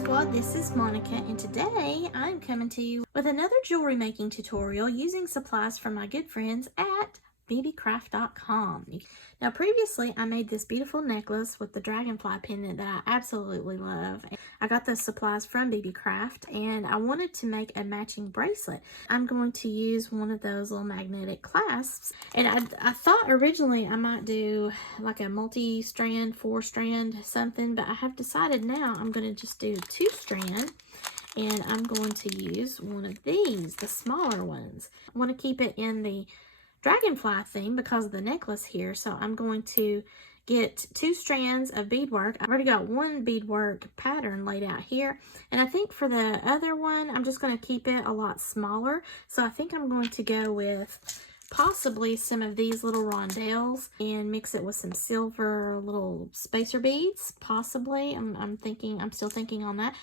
Squad, this is Monica, and today I'm coming to you with another jewelry making tutorial using supplies from my good friends at Beebeecraft.com. Now previously I made this beautiful necklace with the dragonfly pendant that I absolutely love. I got those supplies from Beebeecraft and I wanted to make a matching bracelet. I'm going to use one of those little magnetic clasps, and I thought originally I might do like a multi-strand, 4-strand something, but I have decided now I'm going to just do 2-strand. And I'm going to use one of these, the smaller ones. I want to keep it in the dragonfly theme because of the necklace here, so I'm going to get 2 strands of beadwork. I've already got one beadwork pattern laid out here, and I think for the other one I'm just going to keep it a lot smaller, so I think I'm going to go with possibly some of these little rondelles and mix it with some silver little spacer beads, possibly. I'm still thinking on that.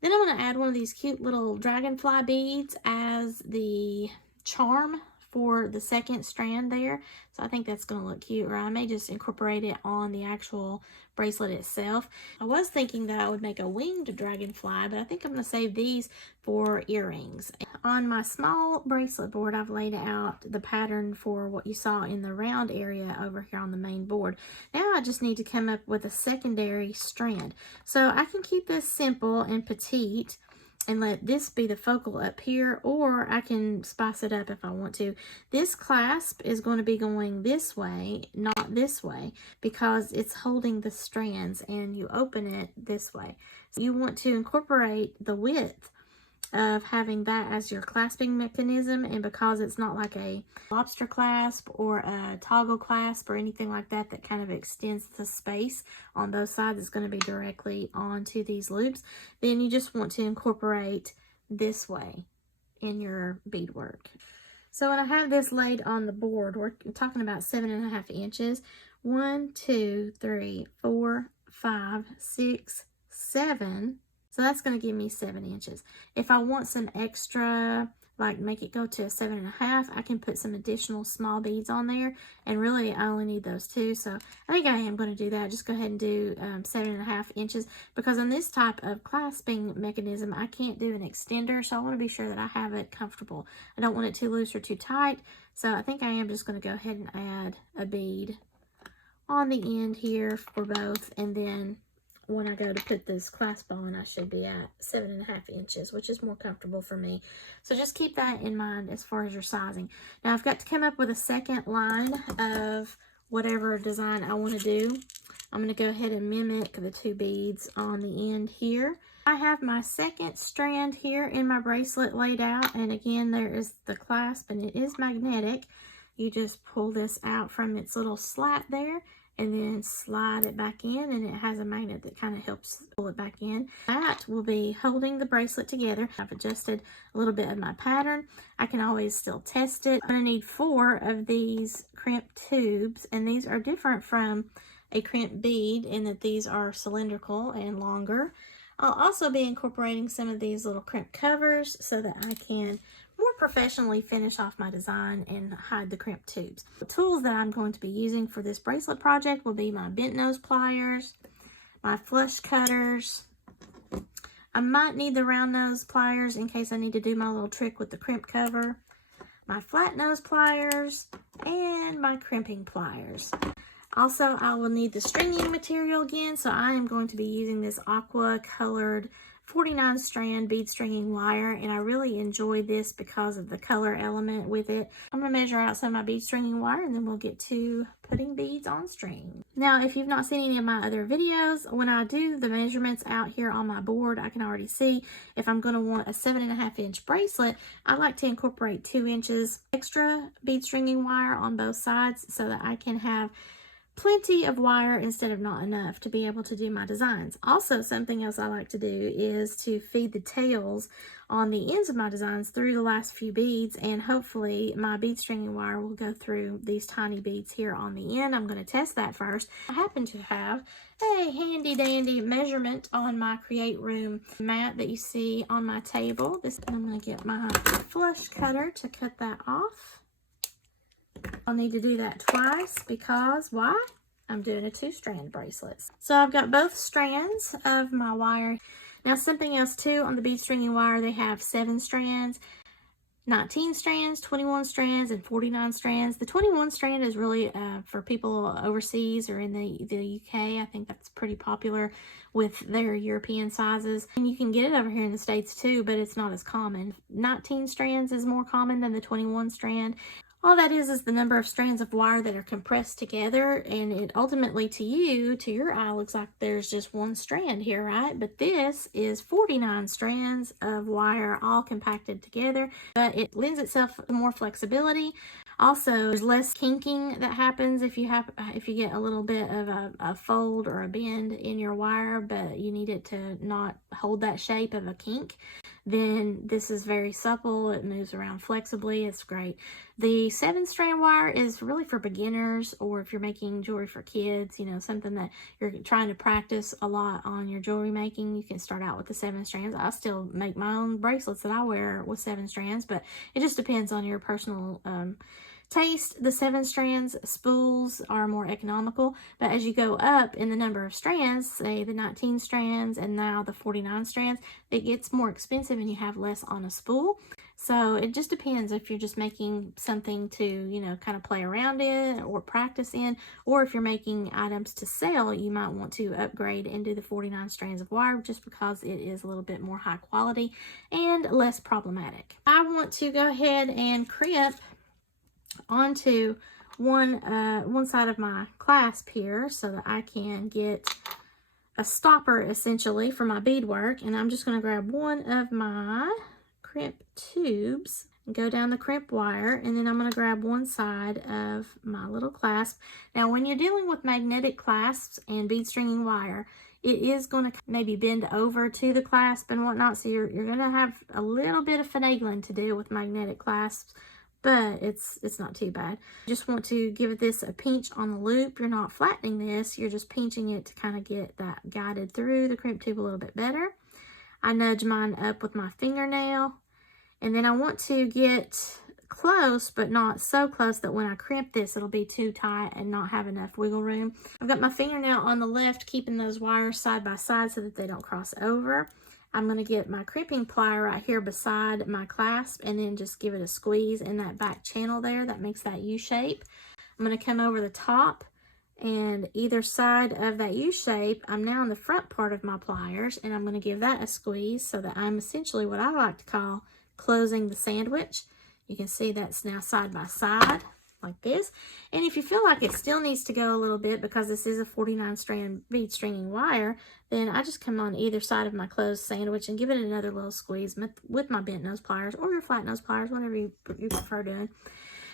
Then I'm going to add one of these cute little dragonfly beads as the charm for the 2nd strand there. So I think that's going to look cute, or I may just incorporate it on the actual bracelet itself. I was thinking that I would make a winged dragonfly, but I think I'm going to save these for earrings. On my small bracelet board, I've laid out the pattern for what you saw in the round area over here on the main board. Now I just need to come up with a secondary strand. So I can keep this simple and petite and let this be the focal up here, or I can spice it up if I want to. This clasp is going to be going this way, not this way, because it's holding the strands and you open it this way. So you want to incorporate the width of having that as your clasping mechanism, and because it's not like a lobster clasp or a toggle clasp or anything like that that kind of extends the space on both sides, it's going to be directly onto these loops, then you just want to incorporate this way in your beadwork. So when I have this laid on the board, we're talking about 7.5 inches. 1, 2, 3, 4, 5, 6, 7. So that's going to give me 7 inches. If I want some extra, like make it go to a 7.5, I can put some additional small beads on there. And really, I only need those 2. So I think I am going to do that. Just go ahead and do 7.5 inches. Because on this type of clasping mechanism, I can't do an extender. So I want to be sure that I have it comfortable. I don't want it too loose or too tight. So I think I am just going to go ahead and add a bead on the end here for both. And then when I go to put this clasp on, I should be at 7.5 inches, which is more comfortable for me. So just keep that in mind as far as your sizing. Now I've got to come up with a second line of whatever design I want to do. I'm going to go ahead and mimic the 2 beads on the end here. I have my 2nd strand here in my bracelet laid out, and again there is the clasp, and it is magnetic. You just pull this out from its little slat there and then slide it back in, and it has a magnet that kind of helps pull it back in. That will be holding the bracelet together. I've adjusted a little bit of my pattern. I can always still test it. I'm going to need 4 of these crimp tubes, and these are different from a crimp bead in that these are cylindrical and longer. I'll also be incorporating some of these little crimp covers so that I can more professionally finish off my design and hide the crimp tubes. The tools that I'm going to be using for this bracelet project will be my bent nose pliers, my flush cutters. I might need the round nose pliers in case I need to do my little trick with the crimp cover, my flat nose pliers, and my crimping pliers. Also, I will need the stringing material again, so I am going to be using this aqua colored 49 strand bead stringing wire, and I really enjoy this because of the color element with it. I'm going to measure out some of my bead stringing wire, and then we'll get to putting beads on string. Now, if you've not seen any of my other videos, when I do the measurements out here on my board, I can already see if I'm going to want a 7.5 inch bracelet, I like to incorporate 2 inches extra bead stringing wire on both sides so that I can have plenty of wire instead of not enough to be able to do my designs. Also, something else I like to do is to feed the tails on the ends of my designs through the last few beads, and hopefully my bead stringing wire will go through these tiny beads here on the end. I'm going to test that first. I happen to have a handy dandy measurement on my Create Room mat that you see on my table. I'm going to get my flush cutter to cut that off. I'll need to do that twice because, why? I'm doing a 2-strand bracelet. So I've got both strands of my wire. Now something else too, on the bead stringing wire, they have 7 strands, 19 strands, 21 strands, and 49 strands. The 21 strand is really for people overseas or in the UK. I think that's pretty popular with their European sizes. And you can get it over here in the States too, but it's not as common. 19 strands is more common than the 21 strand. All that is the number of strands of wire that are compressed together, and it ultimately to you, to your eye, looks like there's just one strand here, right? But this is 49 strands of wire all compacted together, but it lends itself to more flexibility. Also, there's less kinking that happens if you get a little bit of a fold or a bend in your wire, but you need it to not hold that shape of a kink. Then this is very supple. It moves around flexibly. It's great. The 7-strand wire is really for beginners, or if you're making jewelry for kids, you know, something that you're trying to practice a lot on your jewelry making. You can start out with the 7 strands. I still make my own bracelets that I wear with 7 strands, but it just depends on your personal taste. The 7 strands spools are more economical, but as you go up in the number of strands, say the 19 strands and now the 49 strands, it gets more expensive and you have less on a spool. So it just depends if you're just making something to, you know, kind of play around in or practice in, or if you're making items to sell, you might want to upgrade and do the 49 strands of wire just because it is a little bit more high quality and less problematic. I want to go ahead and crimp onto one side of my clasp here so that I can get a stopper essentially for my beadwork. And I'm just going to grab one of my crimp tubes and go down the crimp wire, and then I'm going to grab one side of my little clasp. Now when you're dealing with magnetic clasps and bead stringing wire, it is going to maybe bend over to the clasp and whatnot, so you're going to have a little bit of finagling to do with magnetic clasps, but it's not too bad. You just want to give this a pinch on the loop. You're not flattening this, you're just pinching it to kind of get that guided through the crimp tube a little bit better. I nudge mine up with my fingernail, and then I want to get close, but not so close that when I crimp this, it'll be too tight and not have enough wiggle room. I've got my fingernail on the left, keeping those wires side by side so that they don't cross over. I'm going to get my crimping plier right here beside my clasp and then just give it a squeeze in that back channel there that makes that U shape. I'm going to come over the top, and either side of that U shape, I'm now in the front part of my pliers, and I'm going to give that a squeeze so that I'm essentially what I like to call closing the sandwich. You can see that's now side by side like this. And if you feel like it still needs to go a little bit because this is a 49 strand bead stringing wire, then I just come on either side of my closed sandwich and give it another little squeeze with my bent nose pliers or your flat nose pliers, whatever you prefer doing.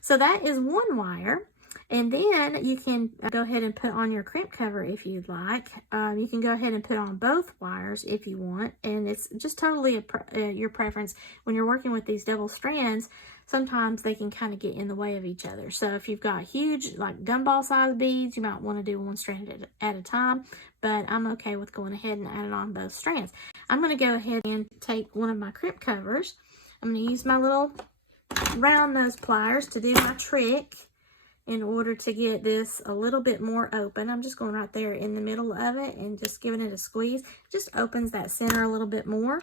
So that is one wire. And then you can go ahead and put on your crimp cover if you'd like. You can go ahead and put on both wires if you want, and it's just totally your preference. When you're working with these double strands, sometimes they can kind of get in the way of each other. So if you've got huge, like gumball size beads, you might want to do one strand at a time, but I'm okay with going ahead and adding on both strands. I'm going to go ahead and take one of my crimp covers. I'm going to use my little round nose pliers to do my trick in order to get this a little bit more open. I'm just going right there in the middle of it and just giving it a squeeze. It just opens that center a little bit more.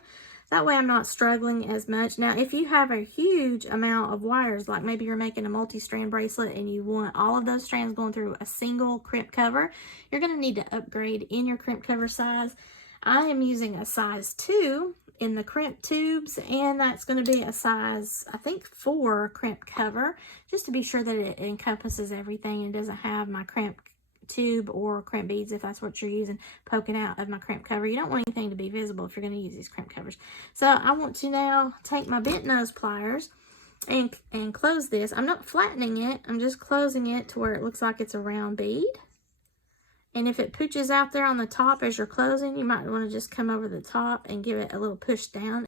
That way I'm not struggling as much. Now, if you have a huge amount of wires, like maybe you're making a multi-strand bracelet and you want all of those strands going through a single crimp cover, you're going to need to upgrade in your crimp cover size. I am using a size 2 in the crimp tubes, and that's going to be a size, I think, 4 crimp cover, just to be sure that it encompasses everything and doesn't have my crimp tube or crimp beads, if that's what you're using, poking out of my crimp cover. You don't want anything to be visible if you're going to use these crimp covers. So I want to now take my bent nose pliers and close this. I'm not flattening it, I'm just closing it to where it looks like it's a round bead. And if it pooches out there on the top as you're closing, you might want to just come over the top and give it a little push down.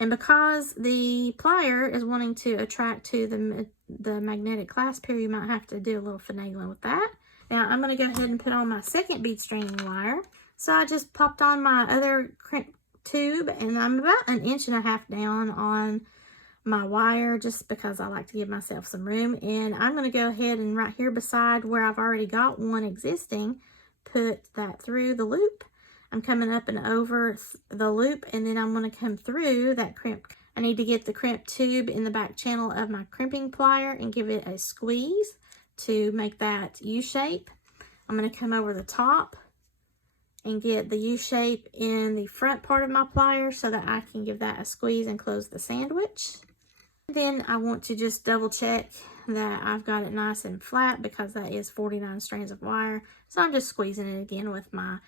And because the plier is wanting to attract to the magnetic clasp here, you might have to do a little finagling with that. Now I'm going to go ahead and put on my second bead stringing wire. So I just popped on my other crimp tube, and I'm about 1.5 inches down on my wire just because I like to give myself some room. And I'm going to go ahead and right here beside where I've already got one existing, put that through the loop. I'm coming up and over the loop, and then I'm going to come through that crimp. I need to get the crimp tube in the back channel of my crimping plier and give it a squeeze to make that U shape. I'm going to come over the top and get the U shape in the front part of my plier so that I can give that a squeeze and close the sandwich. Then I want to just double check that I've got it nice and flat because that is 49 strands of wire. So I'm just squeezing it again with my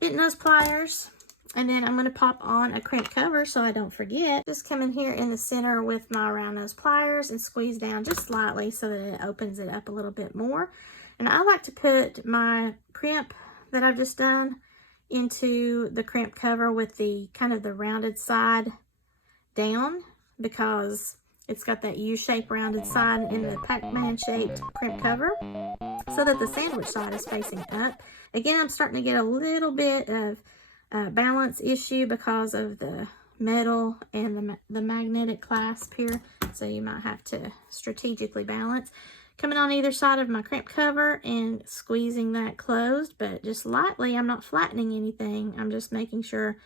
bent nose pliers. And then I'm going to pop on a crimp cover so I don't forget. Just come in here in the center with my round nose pliers and squeeze down just slightly so that it opens it up a little bit more. And I like to put my crimp that I've just done into the crimp cover with the kind of the rounded side down, because it's got that U-shaped rounded side in the Pac-Man shaped crimp cover, so that the sandwich side is facing up. Again, I'm starting to get a little bit of balance issue because of the metal and the magnetic clasp here, so you might have to strategically balance. Coming on either side of my crimp cover and squeezing that closed, but just lightly. I'm not flattening anything. I'm just making sure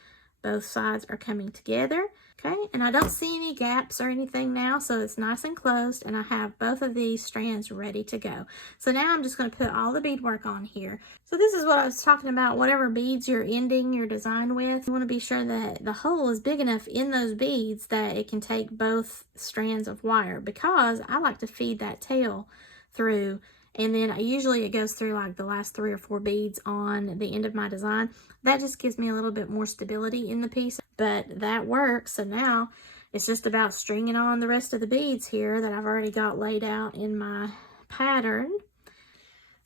both sides are coming together. Okay, and I don't see any gaps or anything now, so it's nice and closed, and I have both of these strands ready to go. So now I'm just going to put all the beadwork on here. So this is what I was talking about, whatever beads you're ending your design with, you want to be sure that the hole is big enough in those beads that it can take both strands of wire, because I like to feed that tail through, and then usually it goes through like the last 3 or 4 beads on the end of my design. That just gives me a little bit more stability in the piece, but that works. So now it's just about stringing on the rest of the beads here that I've already got laid out in my pattern.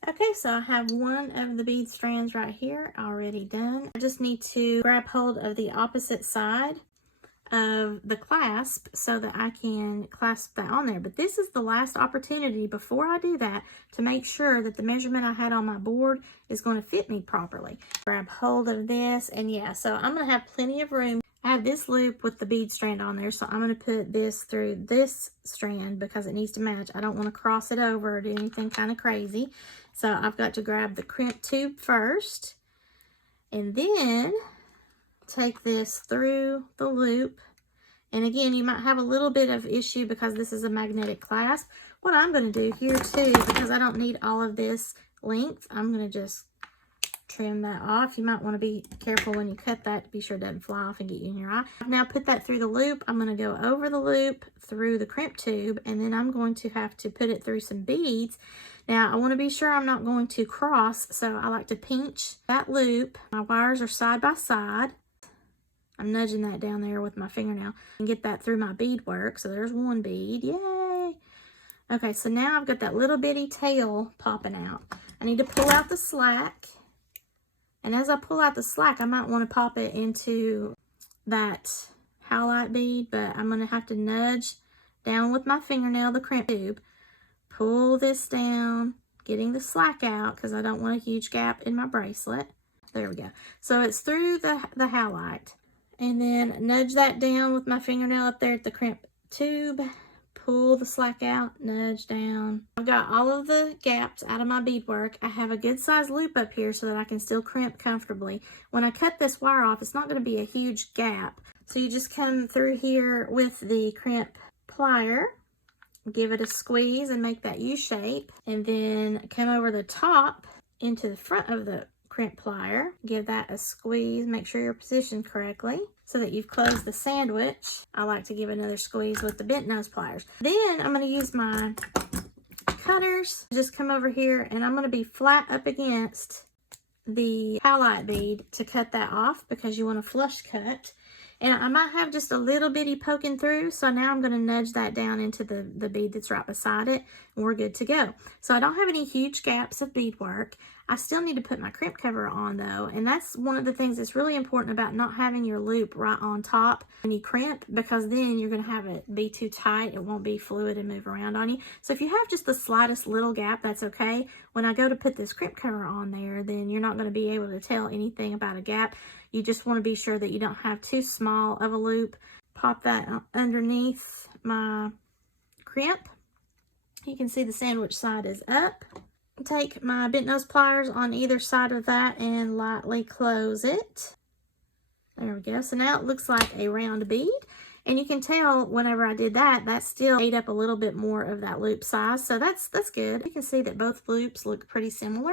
Okay, so I have one of the bead strands right here already done. I just need to grab hold of the opposite side of the clasp so that I can clasp that on there. But this is the last opportunity before I do that to make sure that the measurement I had on my board is going to fit me properly. Grab hold of this, and yeah, so I'm going to have plenty of room. I have this loop with the bead strand on there, so I'm going to put this through this strand because it needs to match. I don't want to cross it over or do anything kind of crazy. So I've got to grab the crimp tube first, and then take this through the loop. And again, you might have a little bit of issue because this is a magnetic clasp. What I'm going to do here too, because I don't need all of this length, I'm going to just trim that off. You might want to be careful when you cut that to be sure it doesn't fly off and get you in your eye. I've now put that through the loop. I'm going to go over the loop through the crimp tube, and then I'm going to have to put it through some beads. Now, I want to be sure I'm not going to cross, so I like to pinch that loop. My wires are side by side. I'm nudging that down there with my fingernail and get that through my beadwork. So there's one bead. Yay! Okay, so now I've got that little bitty tail popping out. I need to pull out the slack. And as I pull out the slack, I might want to pop it into that highlight bead, but I'm going to have to nudge down with my fingernail the crimp tube. Pull this down, getting the slack out because I don't want a huge gap in my bracelet. There we go. So it's through the highlight. And then nudge that down with my fingernail up there at the crimp tube. Pull the slack out, nudge down. I've got all of the gaps out of my beadwork. I have a good size loop up here so that I can still crimp comfortably. When I cut this wire off, it's not going to be a huge gap. So you just come through here with the crimp plier, give it a squeeze and make that U shape, and then come over the top into the front of the crimp plier, give that a squeeze, make sure you're positioned correctly so that you've closed the sandwich. I like to give another squeeze with the bent nose pliers. Then I'm going to use my cutters, just come over here, and I'm going to be flat up against the highlight bead to cut that off because you want a flush cut. And I might have just a little bitty poking through, so now I'm going to nudge that down into the bead that's right beside it, and we're good to go. So I don't have any huge gaps of beadwork. I still need to put my crimp cover on though, and that's one of the things that's really important about not having your loop right on top when you crimp, because then you're going to have it be too tight. It won't be fluid and move around on you. So if you have just the slightest little gap, that's okay. When I go to put this crimp cover on there, then you're not going to be able to tell anything about a gap. You just want to be sure that you don't have too small of a loop. Pop that underneath my crimp. You can see the sandwich side is up. take my bent nose pliers on either side of that and lightly close it. There we go. So now it looks like a round bead. And you can tell whenever I did that, that still ate up a little bit more of that loop size. So that's good. You can see that both loops look pretty similar.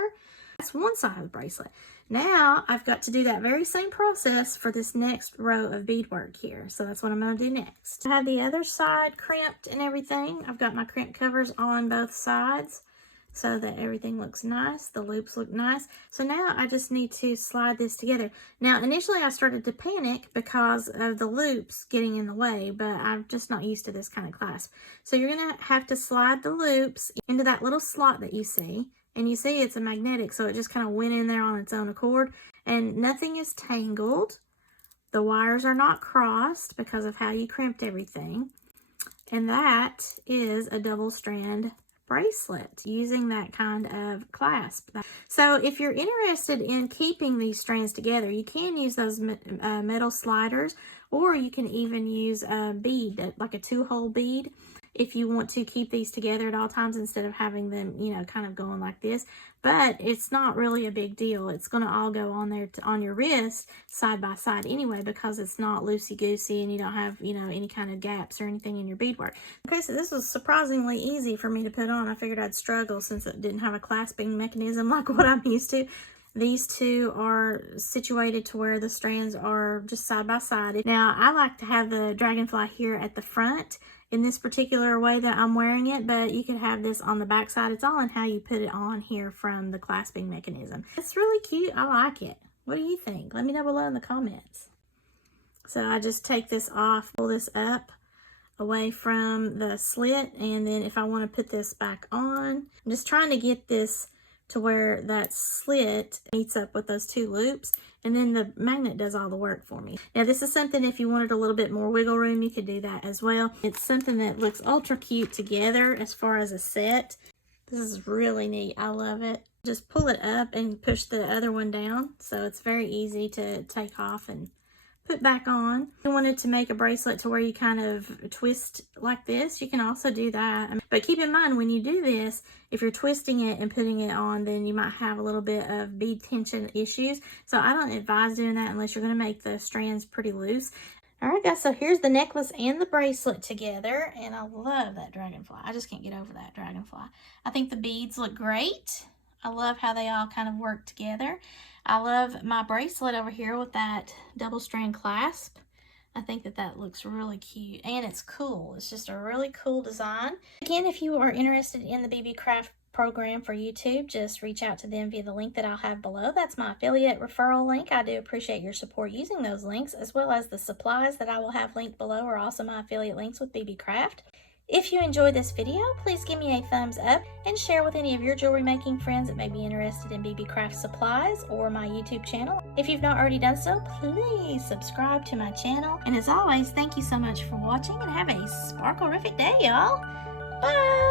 That's one side of the bracelet. Now I've got to do that very same process for this next row of beadwork here. So that's what I'm going to do next. I have the other side crimped and everything. I've got my crimp covers on both sides so that everything looks nice. The loops look nice. So now I just need to slide this together. Now initially I started to panic because of the loops getting in the way, but I'm just not used to this kind of clasp. So you're going to have to slide the loops into that little slot that you see. And you see it's a magnetic, so it just kind of went in there on its own accord. And nothing is tangled. The wires are not crossed because of how you crimped everything. And that is a double strand bracelet using that kind of clasp. So if you're interested in keeping these strands together, you can use those metal sliders, or you can even use a bead, like a 2-hole bead, if you want to keep these together at all times instead of having them, you know, kind of going like this. But it's not really a big deal. It's going to all go on there on your wrist side by side anyway, because it's not loosey-goosey and you don't have, you know, any kind of gaps or anything in your beadwork. Okay, so this was surprisingly easy for me to put on. I figured I'd struggle since it didn't have a clasping mechanism like what I'm used to. These two are situated to where the strands are just side by side. Now, I like to have the Dragonfly here at the front in this particular way that I'm wearing it, but you could have this on the back side. It's all in how you put it on here from the clasping mechanism. It's really cute. I like it. What do you think? Let me know below in the comments. So I just take this off, pull this up away from the slit, and then if I want to put this back on, I'm just trying to get this to where that slit meets up with those two loops, and then the magnet does all the work for me. Now this is something, if you wanted a little bit more wiggle room, you could do that as well. It's something that looks ultra cute together as far as a set. This is really neat. I love it. Just pull it up and push the other one down, so it's very easy to take off and put back on. If you wanted to make a bracelet to where you kind of twist like this, you can also do that. But keep in mind, when you do this, if you're twisting it and putting it on, then you might have a little bit of bead tension issues. So I don't advise doing that unless you're going to make the strands pretty loose. Alright guys, so here's the necklace and the bracelet together, and I love that dragonfly. I just can't get over that dragonfly. I think the beads look great. I love how they all kind of work together. I love my bracelet over here with that double strand clasp. I think that that looks really cute, and it's cool. It's just a really cool design. Again, if you are interested in the Beebeecraft program for YouTube, just reach out to them via the link that I'll have below. That's my affiliate referral link. I do appreciate your support using those links, as well as the supplies that I will have linked below are also my affiliate links with Beebeecraft. If you enjoyed this video, please give me a thumbs up and share with any of your jewelry making friends that may be interested in Beebeecraft supplies or my YouTube channel. If you've not already done so, please subscribe to my channel. And as always, thank you so much for watching, and have a sparkle-rific day, y'all. Bye!